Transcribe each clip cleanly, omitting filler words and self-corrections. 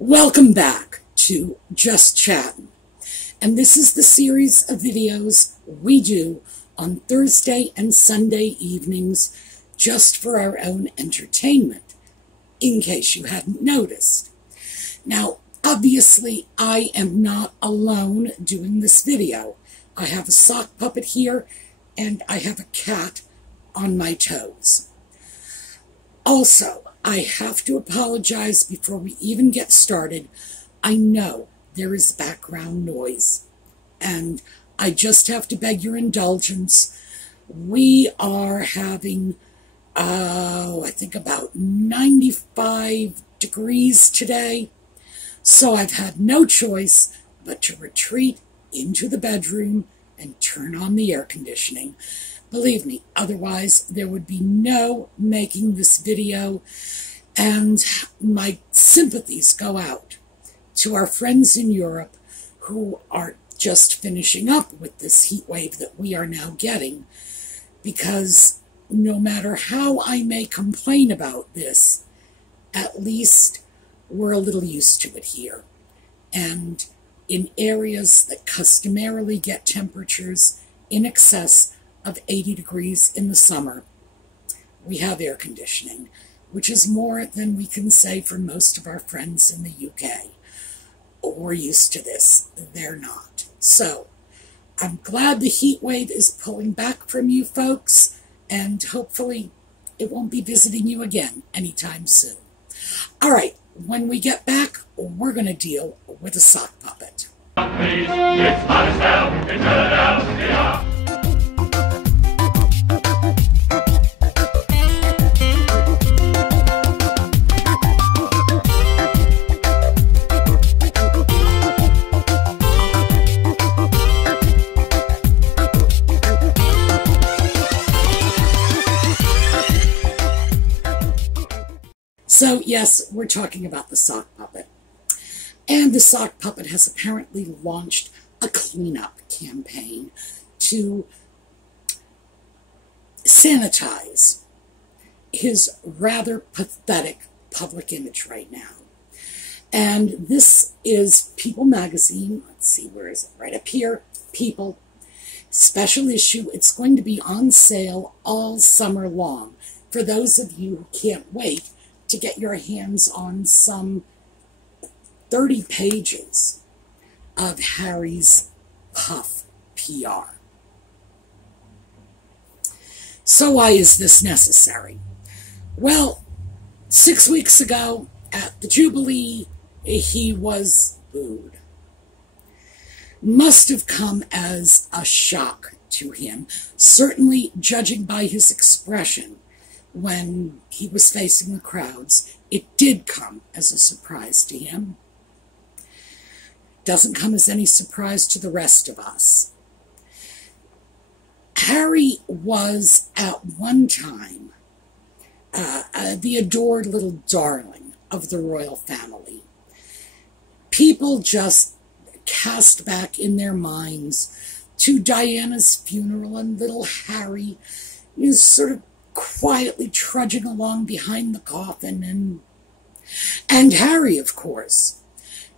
Welcome back to Just Chattin', and this is the series of videos we do on Thursday and Sunday evenings just for our own entertainment, in case you hadn't noticed. Now, obviously, I am not alone doing this video. I have a sock puppet here, and I have a cat on my toes. Also, I have to apologize before we even get started. I know there is background noise, and I just have to beg your indulgence. We are having, I think about 95 degrees today, so I've had no choice but to retreat into the bedroom and turn on the air conditioning. Believe me, otherwise there would be no making this video, and my sympathies go out to our friends in Europe who are just finishing up with this heat wave that we are now getting, because no matter how I may complain about this, at least we're a little used to it here. And in areas that customarily get temperatures in excess of 80 degrees in the summer, we have air conditioning, which is more than we can say for most of our friends in the UK. We're used to this. They're not. So, I'm glad the heat wave is pulling back from you folks, and hopefully it won't be visiting you again anytime soon. All right, when we get back, we're going to deal with a sock puppet. It's hot as hell in Philadelphia. So, yes, we're talking about the sock puppet. And the sock puppet has apparently launched a cleanup campaign to sanitize his rather pathetic public image right now. And this is People magazine. Let's see, where is it? Right up here. People. Special issue. It's going to be on sale all summer long. For those of you who can't wait to get your hands on some 30 pages of Harry's puff PR. So why is this necessary? Well, 6 weeks ago at the Jubilee, he was booed. Must have come as a shock to him, certainly judging by his expression. When he was facing the crowds, it did come as a surprise to him. Doesn't come as any surprise to the rest of us. Harry was at one time the adored little darling of the royal family. People just cast back in their minds to Diana's funeral, and little Harry is sort of quietly trudging along behind the coffin, and Harry, of course,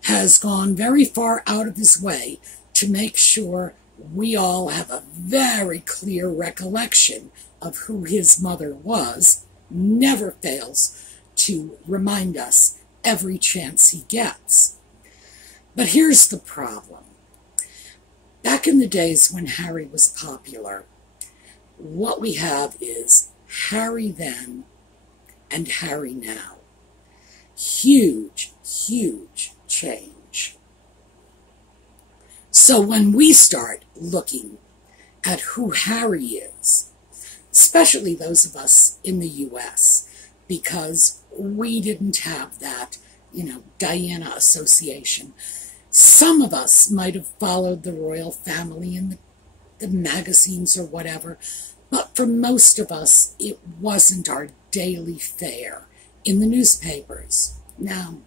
has gone very far out of his way to make sure we all have a very clear recollection of who his mother was, never fails to remind us every chance he gets. But here's the problem. Back in the days when Harry was popular, what we have is Harry then and Harry now. Huge, huge change. So when we start looking at who Harry is, especially those of us in the US, because we didn't have that, Diana association. Some of us might have followed the royal family in the magazines or whatever, but for most of us, it wasn't our daily fare in the newspapers. Now,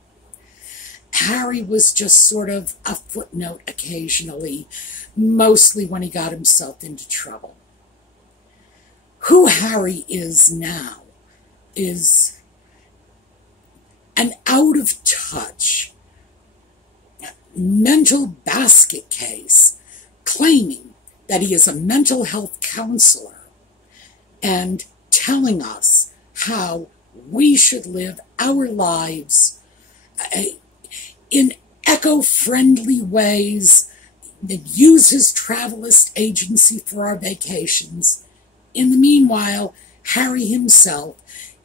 Harry was just sort of a footnote occasionally, mostly when he got himself into trouble. Who Harry is now is an out-of-touch mental basket case, claiming that he is a mental health counselor and telling us how we should live our lives in eco-friendly ways, and use his travelist agency for our vacations. In the meanwhile, Harry himself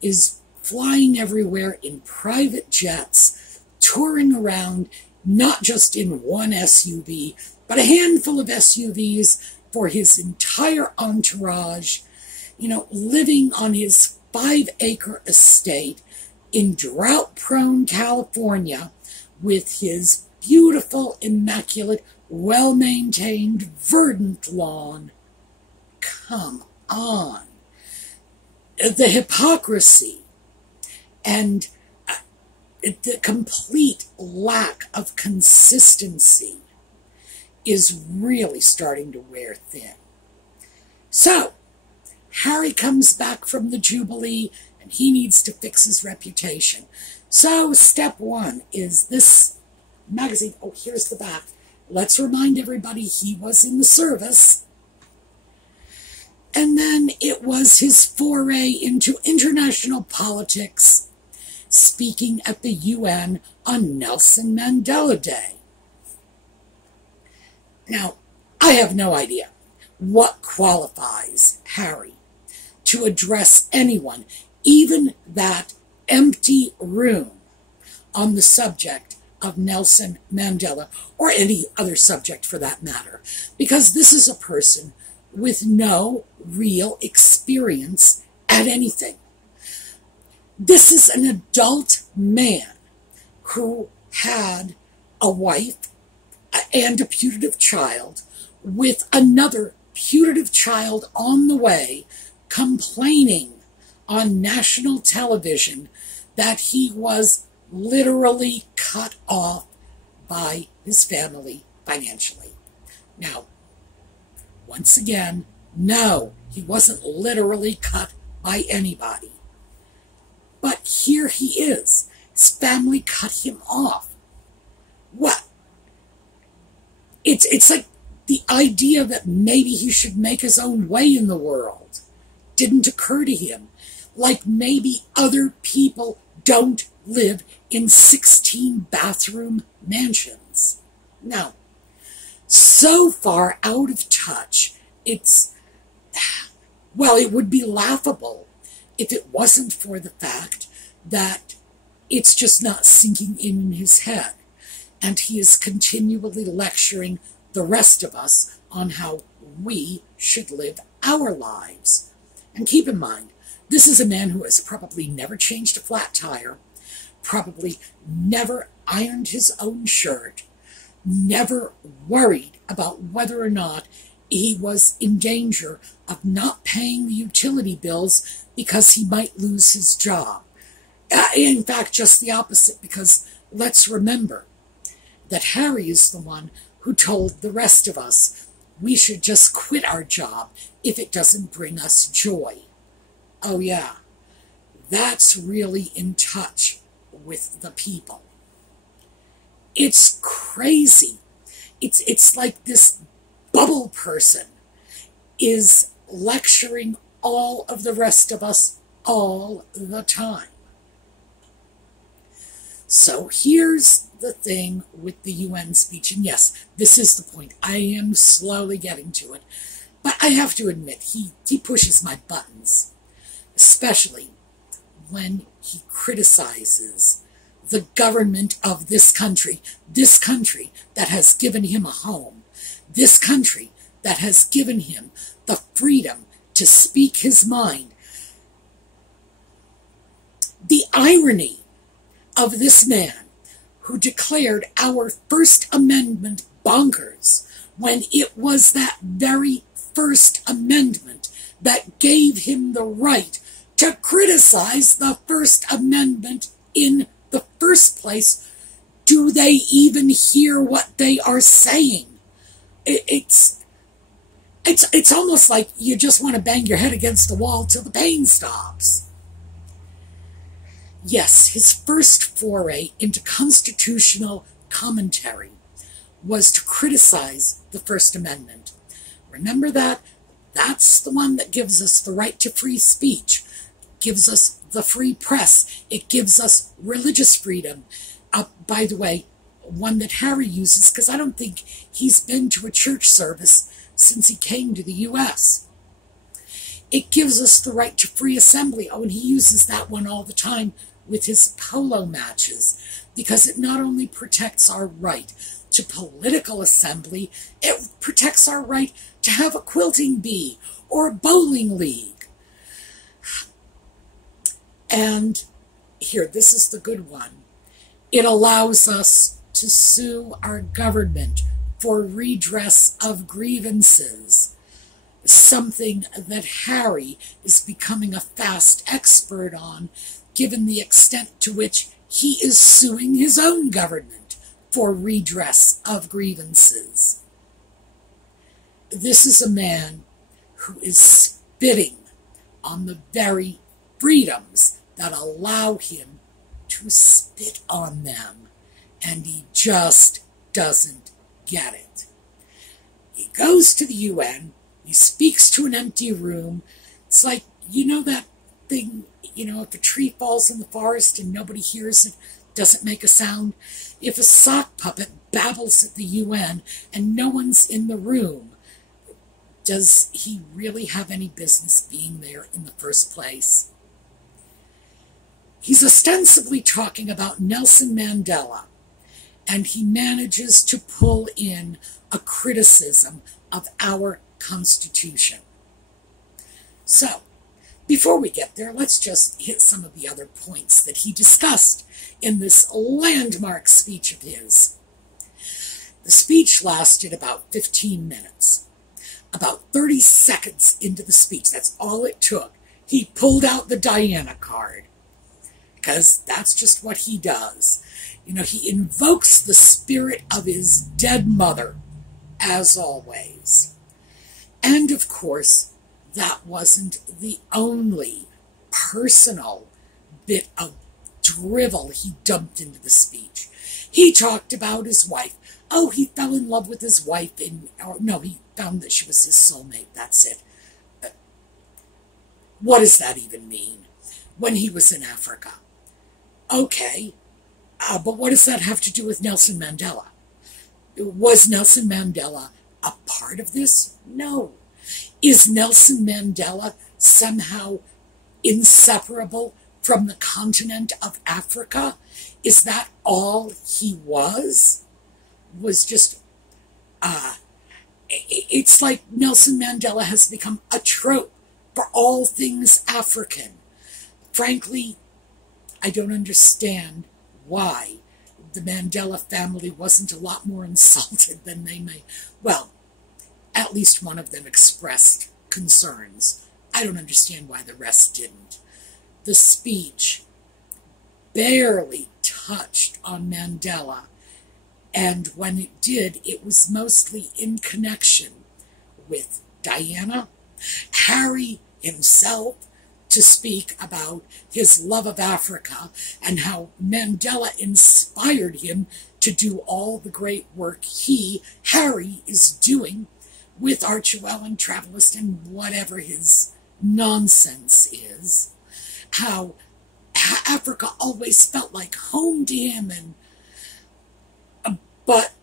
is flying everywhere in private jets, touring around not just in one SUV, but a handful of SUVs for his entire entourage, living on his 5-acre estate in drought-prone California with his beautiful, immaculate, well-maintained, verdant lawn. Come on. The hypocrisy and the complete lack of consistency is really starting to wear thin. So, Harry comes back from the Jubilee, and he needs to fix his reputation. So, step one is this magazine. Oh, here's the back. Let's remind everybody he was in the service. And then it was his foray into international politics, speaking at the UN on Nelson Mandela Day. Now, I have no idea what qualifies Harry to address anyone, even that empty room, on the subject of Nelson Mandela, or any other subject for that matter, because this is a person with no real experience at anything. This is an adult man who had a wife and a putative child, with another putative child on the way, complaining on national television that he was literally cut off by his family financially. Now, once again, no, he wasn't literally cut by anybody. But here he is. His family cut him off. What? It's like the idea that maybe he should make his own way in the world didn't occur to him. Like maybe other people don't live in 16-bathroom mansions. No. So far out of touch, it would be laughable if it wasn't for the fact that it's just not sinking in his head. And he is continually lecturing the rest of us on how we should live our lives. And keep in mind, this is a man who has probably never changed a flat tire, probably never ironed his own shirt, never worried about whether or not he was in danger of not paying the utility bills because he might lose his job. In fact, just the opposite, because let's remember that Harry is the one who told the rest of us we should just quit our job if it doesn't bring us joy. Oh yeah, that's really in touch with the people. It's crazy. It's like this bubble person is lecturing all of the rest of us all the time. So here's the thing with the UN speech, and yes, this is the point. I am slowly getting to it, but I have to admit, he pushes my buttons, especially when he criticizes the government of this country that has given him a home, this country that has given him the freedom to speak his mind. The irony of this man who declared our First Amendment bonkers when it was that very First Amendment that gave him the right to criticize the First Amendment in the first place. Do they even hear what they are saying? It's almost like you just want to bang your head against the wall till the pain stops. Yes, his first foray into constitutional commentary was to criticize the First Amendment. Remember that? That's the one that gives us the right to free speech, gives us the free press, it gives us religious freedom. By the way, one that Harry uses, because I don't think he's been to a church service since he came to the U.S. It gives us the right to free assembly. Oh, and he uses that one all the time with his polo matches, because it not only protects our right to political assembly, it protects our right to have a quilting bee or a bowling league. And here, this is the good one. It allows us to sue our government for redress of grievances, something that Harry is becoming a fast expert on, given the extent to which he is suing his own government for redress of grievances. This is a man who is spitting on the very freedoms that allow him to spit on them, and he just doesn't get it. He goes to the UN, he speaks to an empty room. It's like, you know that thing, if a tree falls in the forest and nobody hears it, doesn't make a sound? If a sock puppet babbles at the UN and no one's in the room, does he really have any business being there in the first place? He's ostensibly talking about Nelson Mandela, and he manages to pull in a criticism of our Constitution. So, before we get there, let's just hit some of the other points that he discussed in this landmark speech of his. The speech lasted about 15 minutes. About 30 seconds into the speech, that's all it took, he pulled out the Diana card, because that's just what he does. He invokes the spirit of his dead mother, as always. And, of course, that wasn't the only personal bit of drivel he dumped into the speech. He talked about his wife. Oh, he fell in love with his wife, he found that she was his soulmate, that's it. What does that even mean? When he was in Africa. Okay, but what does that have to do with Nelson Mandela? Was Nelson Mandela a part of this? No. Is Nelson Mandela somehow inseparable from the continent of Africa? Is that all he was? Was just, it's like Nelson Mandela has become a trope for all things African. Frankly, I don't understand why the Mandela family wasn't a lot more insulted than they may. Well, at least one of them expressed concerns. I don't understand why the rest didn't. The speech barely touched on Mandela, and when it did, it was mostly in connection with Diana, Harry himself, to speak about his love of Africa and how Mandela inspired him to do all the great work Harry, is doing with Archie and Travelist and whatever his nonsense is. How Africa always felt like home to him, but,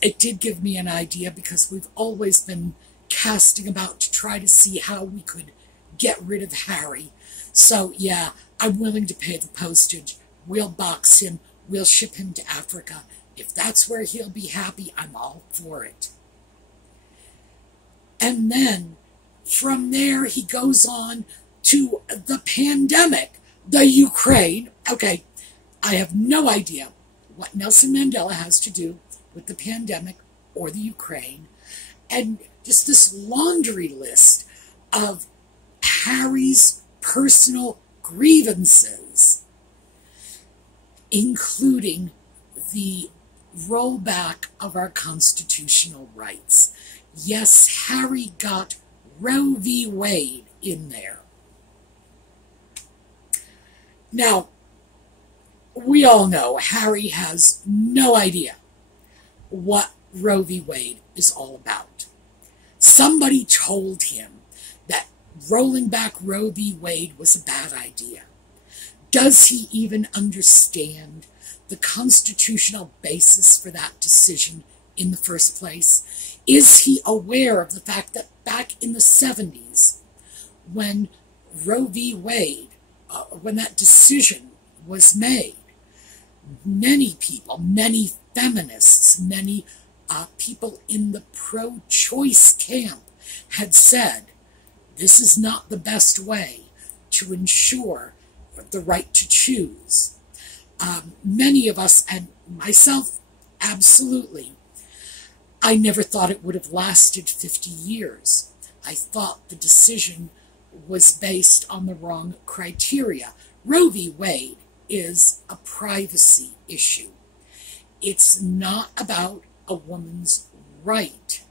it did give me an idea, because we've always been casting about to try to see how we could get rid of Harry. So, yeah, I'm willing to pay the postage. We'll box him. We'll ship him to Africa. If that's where he'll be happy, I'm all for it. And then, from there, he goes on to the pandemic, the Ukraine. Okay, I have no idea what Nelson Mandela has to do with the pandemic or the Ukraine. And just this laundry list of Harry's personal grievances, including the rollback of our constitutional rights. Yes, Harry got Roe v. Wade in there. Now, we all know Harry has no idea what Roe v. Wade is all about. Somebody told him that rolling back Roe v. Wade was a bad idea. Does he even understand the constitutional basis for that decision in the first place? Is he aware of the fact that back in the 70s, when Roe v. Wade, when that decision was made, many people, many feminists, many people in the pro-choice camp had said, this is not the best way to ensure the right to choose. Many of us, and myself, absolutely, I never thought it would have lasted 50 years. I thought the decision was based on the wrong criteria. Roe v. Wade is a privacy issue. It's not about a woman's right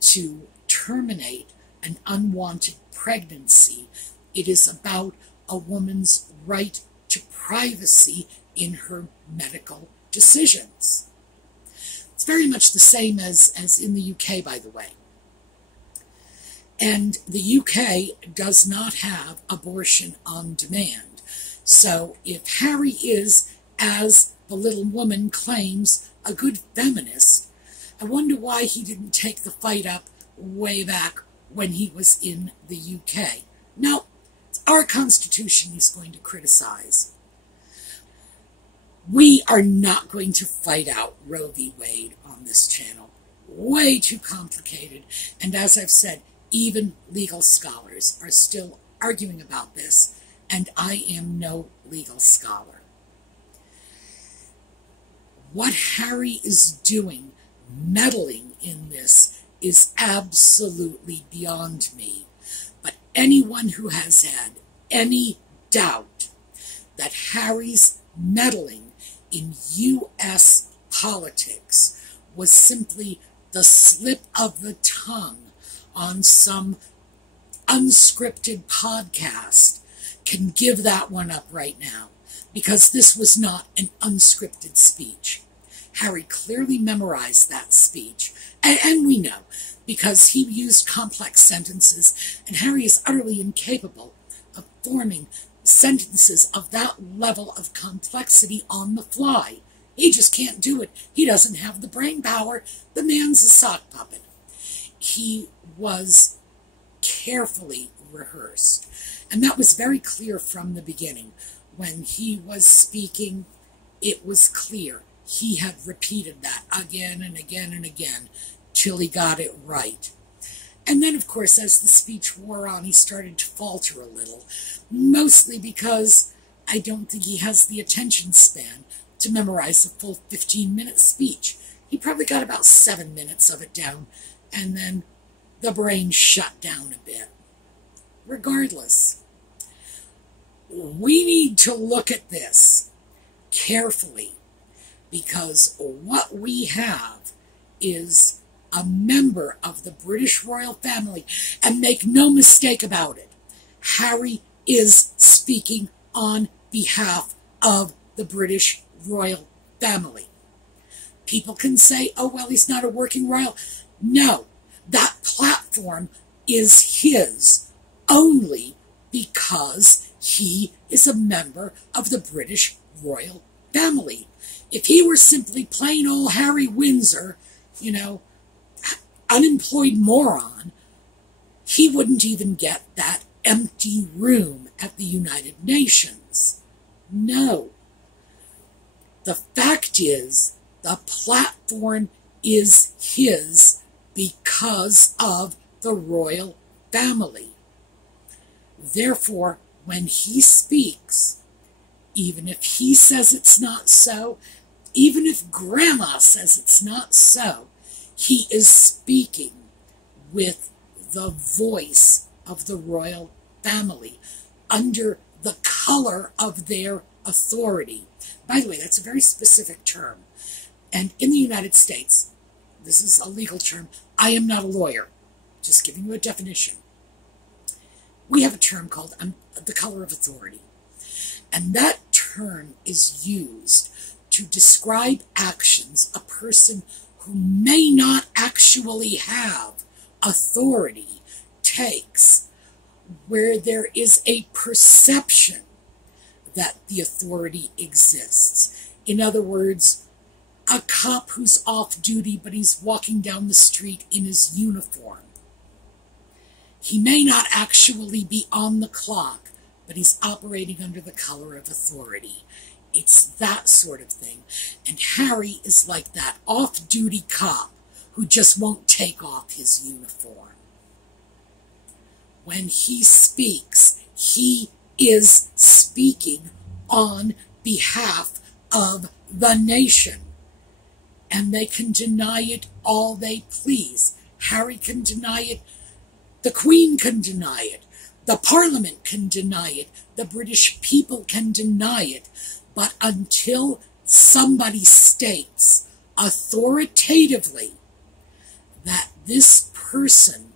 to terminate an unwanted pregnancy. It is about a woman's right to privacy in her medical decisions. It's very much the same as in the UK, by the way. And the UK does not have abortion on demand. So if Harry is, as the little woman claims, a good feminist, I wonder why he didn't take the fight up way back when he was in the UK. No, it's our Constitution he's going to criticize. We are not going to fight out Roe v. Wade on this channel. Way too complicated. And as I've said, even legal scholars are still arguing about this, and I am no legal scholar. What Harry is doing, meddling in this, is absolutely beyond me. But anyone who has had any doubt that Harry's meddling in U.S. politics was simply the slip of the tongue on some unscripted podcast can give that one up right now, because this was not an unscripted speech. Harry clearly memorized that speech, and we know, because he used complex sentences, and Harry is utterly incapable of forming sentences of that level of complexity on the fly. He just can't do it. He doesn't have the brain power. The man's a sock puppet. He was carefully rehearsed, and that was very clear from the beginning. When he was speaking, it was clear he had repeated that again and again and again till he got it right. And then, of course, as the speech wore on, he started to falter a little, mostly because I don't think he has the attention span to memorize a full 15-minute speech. He probably got about 7 minutes of it down, and then the brain shut down a bit. Regardless, we need to look at this carefully, because what we have is a member of the British royal family, and make no mistake about it, Harry is speaking on behalf of the British royal family. People can say, oh, well, he's not a working royal. No, that platform is his only because he is a member of the British royal family. If he were simply plain old Harry Windsor, unemployed moron, he wouldn't even get that empty room at the United Nations. No. The fact is, the platform is his because of the royal family. Therefore, when he speaks, even if he says it's not so, even if Grandma says it's not so, he is speaking with the voice of the royal family, under the color of their authority. By the way, that's a very specific term. And in the United States, this is a legal term. I am not a lawyer, just giving you a definition. We have a term called the color of authority. And that term is used to describe actions a person who may not actually have authority takes, where there is a perception that the authority exists. In other words, a cop who's off duty but he's walking down the street in his uniform. He may not actually be on the clock, but he's operating under the color of authority. It's that sort of thing. And Harry is like that off-duty cop who just won't take off his uniform. When he speaks, he is speaking on behalf of the nation. And they can deny it all they please. Harry can deny it. The Queen can deny it. The Parliament can deny it. The British people can deny it. But until somebody states authoritatively that this person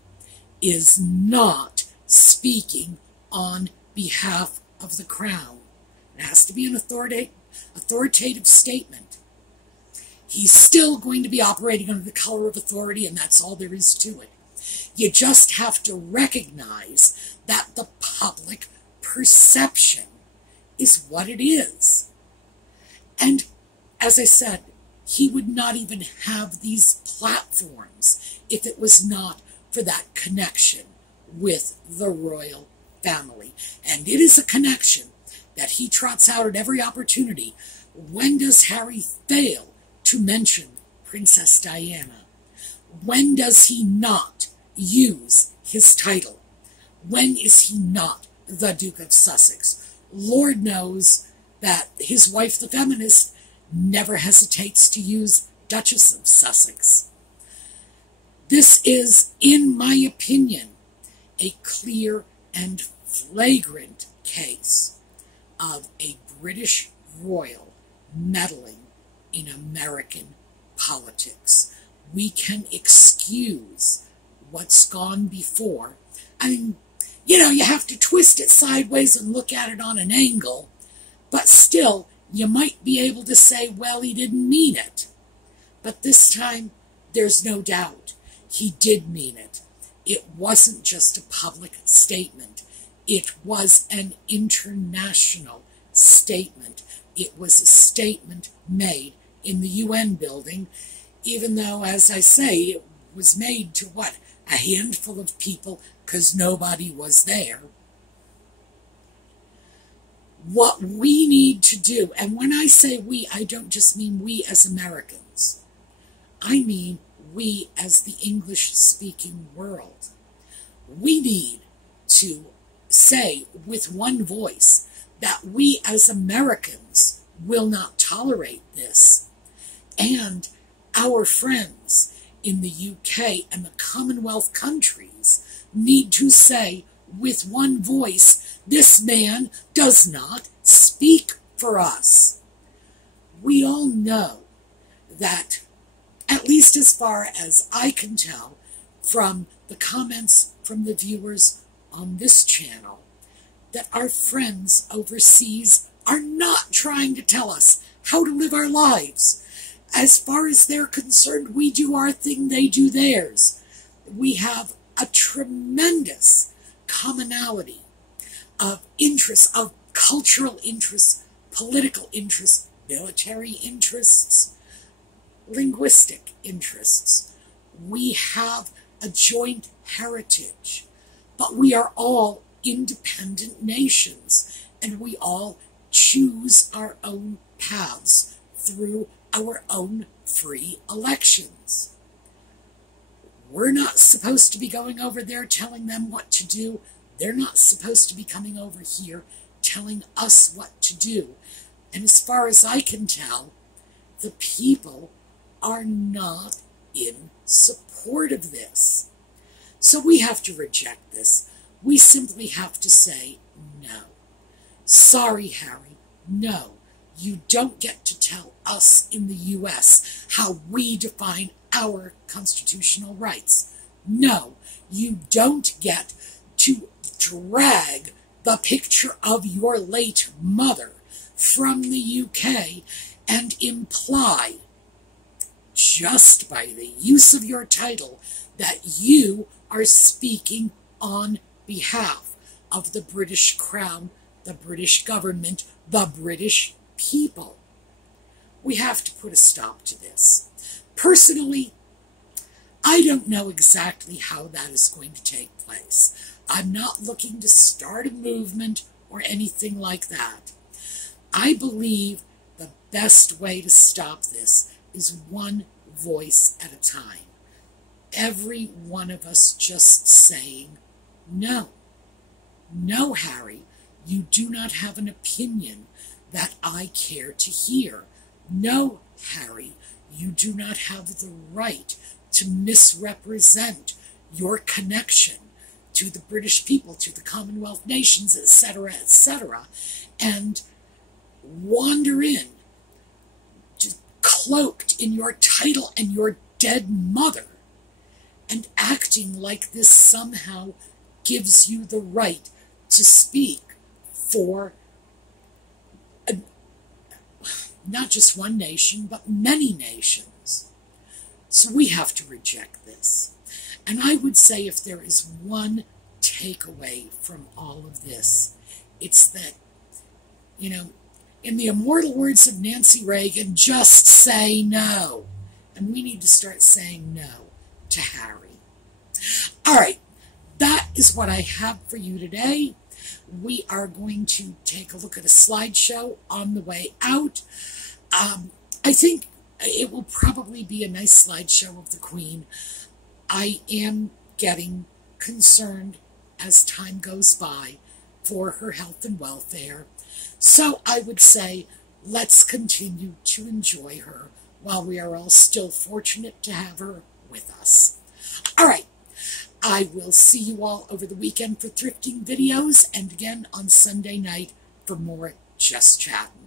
is not speaking on behalf of the Crown, it has to be an authoritative statement. He's still going to be operating under the color of authority, and that's all there is to it. You just have to recognize that the public perception is what it is. And as I said, he would not even have these platforms if it was not for that connection with the royal family. And it is a connection that he trots out at every opportunity. When does Harry fail to mention Princess Diana? When does he not use his title? When is he not the Duke of Sussex? Lord knows that his wife, the feminist, never hesitates to use Duchess of Sussex. This is, in my opinion, a clear and flagrant case of a British royal meddling in American politics. We can excuse what's gone before. I mean, you have to twist it sideways and look at it on an angle, but still, you might be able to say, well, he didn't mean it. But this time, there's no doubt. He did mean it. It wasn't just a public statement. It was an international statement. It was a statement made in the UN building, even though, as I say, it was made to, a handful of people, because nobody was there. What we need to do, and when I say we, I don't just mean we as Americans. I mean we as the English-speaking world. We need to say with one voice that we as Americans will not tolerate this. And our friends in the UK and the Commonwealth countries need to say with one voice, this man does not speak for us. We all know that, at least as far as I can tell from the comments from the viewers on this channel, that our friends overseas are not trying to tell us how to live our lives. As far as they're concerned, we do our thing, they do theirs. We have a tremendous commonality of interests, of cultural interests, political interests, military interests, linguistic interests. We have a joint heritage, but we are all independent nations, and we all choose our own paths through our own free elections. We're not supposed to be going over there telling them what to do. They're not supposed to be coming over here telling us what to do. And as far as I can tell, the people are not in support of this. So we have to reject this. We simply have to say no. Sorry, Harry, no. You don't get to tell us in the U.S. how we define our constitutional rights. No, you don't get to drag the picture of your late mother from the UK and imply just by the use of your title that you are speaking on behalf of the British Crown, the British government, the British people. We have to put a stop to this. Personally, I don't know exactly how that is going to take place. I'm not looking to start a movement or anything like that. I believe the best way to stop this is one voice at a time. Every one of us just saying, no. No, Harry, you do not have an opinion that I care to hear. No, Harry, you do not have the right to misrepresent your connection to the British people, to the Commonwealth nations, etc., and wander in, just cloaked in your title and your dead mother, and acting like this somehow gives you the right to speak for not just one nation, but many nations. So we have to reject this. And I would say if there is one takeaway from all of this, it's that, in the immortal words of Nancy Reagan, just say no. And we need to start saying no to Harry. All right, that is what I have for you today. We are going to take a look at a slideshow on the way out. I think it will probably be a nice slideshow of the Queen. I am getting concerned as time goes by for her health and welfare. So I would say let's continue to enjoy her while we are all still fortunate to have her with us. All right. I will see you all over the weekend for thrifting videos and again on Sunday night for more Just Chattin'.